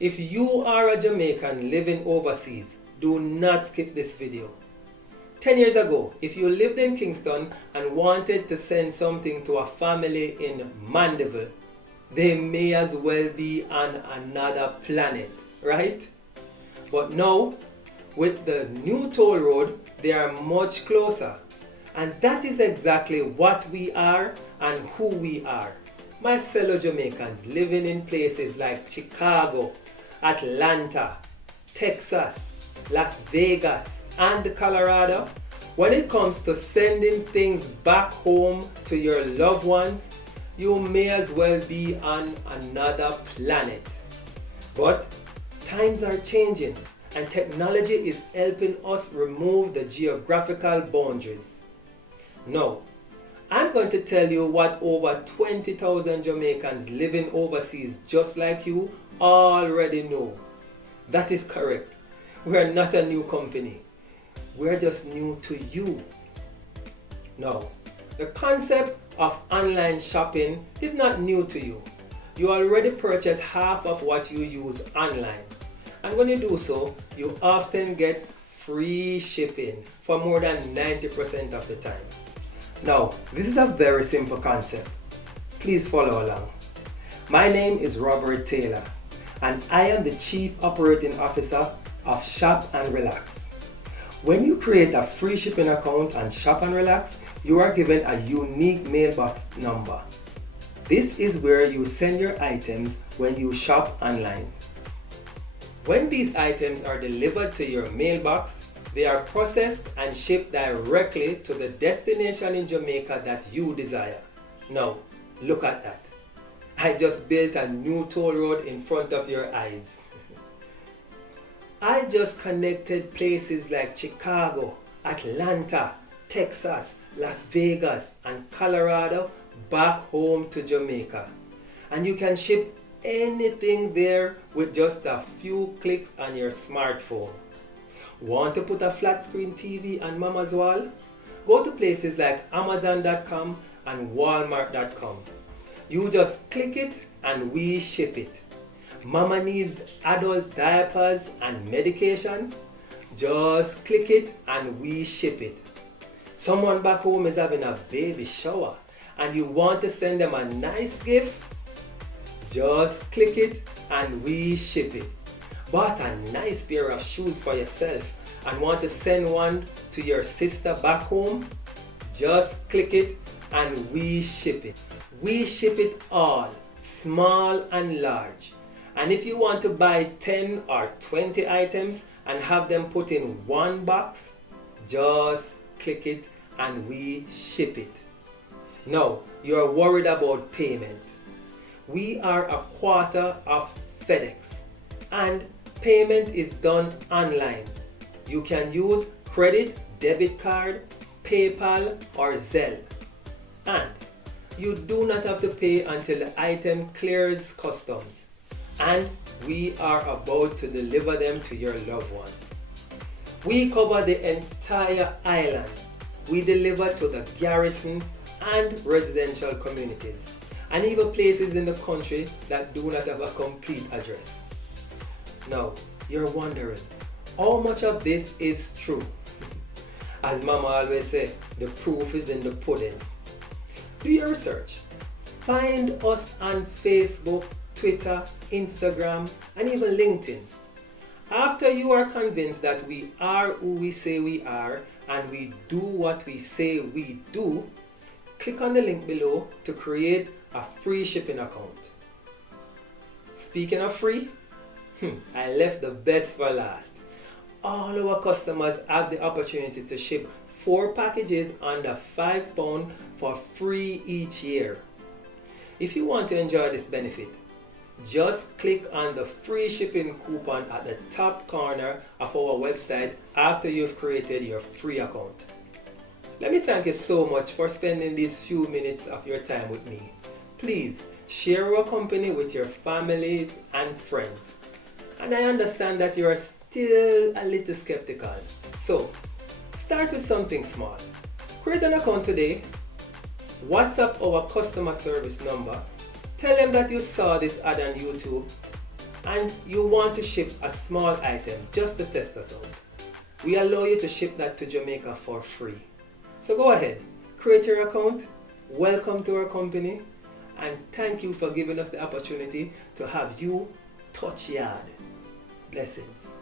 If you are a Jamaican living overseas, do not skip this video. 10 years ago, if you lived in Kingston and wanted to send something to a family in Mandeville, they may as well be on another planet, right? But now, with the new toll road, they are much closer. And that is exactly what we are and who we are. My fellow Jamaicans living in places like Chicago, Atlanta, Texas, Las Vegas, and Colorado, when it comes to sending things back home to your loved ones, you may as well be on another planet. But times are changing and technology is helping us remove the geographical boundaries. Now, I'm going to tell you what over 20,000 Jamaicans living overseas just like you already know. That is correct. We're not a new company. We're just new to you. Now, the concept of online shopping is not new to you. You already purchase half of what you use online. And when you do so, you often get free shipping for more than 90% of the time. Now, this is a very simple concept. Please follow along. My name is Robert Taylor, and I am the Chief Operating Officer of Shop and Relax. When you create a free shipping account on Shop and Relax, you are given a unique mailbox number. This is where you send your items when you shop online. When these items are delivered to your mailbox, they are processed and shipped directly to the destination in Jamaica that you desire. Now, look at that. I just built a new toll road in front of your eyes. I just connected places like Chicago, Atlanta, Texas, Las Vegas, and Colorado back home to Jamaica. And you can ship anything there with just a few clicks on your smartphone. Want to put a flat screen TV on mama's wall? Go to places like Amazon.com and Walmart.com. You just click it and we ship it. Mama needs adult diapers and medication? Just click it and we ship it. Someone back home is having a baby shower and you want to send them a nice gift? Just click it and we ship it. Bought a nice pair of shoes for yourself and want to send one to your sister back home? Just click it and we ship it. We ship it all, small and large. And if you want to buy 10 or 20 items and have them put in one box, just click it and we ship it. Now, you're worried about payment. We are a quarter of FedEx and payment is done online. You can use credit, debit card, PayPal or Zelle. And you do not have to pay until the item clears customs. And we are about to deliver them to your loved one. We cover the entire island. We deliver to the garrison and residential communities, and even places in the country that do not have a complete address. Now, you're wondering, how much of this is true? As Mama always say, the proof is in the pudding. Do your research. Find us on Facebook, Twitter, Instagram, and even LinkedIn. After you are convinced that we are who we say we are and we do what we say we do, click on the link below to create a free shipping account. Speaking of free, I left the best for last. All our customers have the opportunity to ship 4 packages under £5 for free each year. If you want to enjoy this benefit, just click on the free shipping coupon at the top corner of our website after you've created your free account. Let me thank you so much for spending these few minutes of your time with me. Please share our company with your families and friends. And I understand that you are still a little skeptical. So, start with something small. Create an account today, WhatsApp our customer service number, tell them that you saw this ad on YouTube, and you want to ship a small item just to test us out, we allow you to ship that to Jamaica for free. So go ahead, create your account, welcome to our company, and thank you for giving us the opportunity to have you touch yard. Blessings.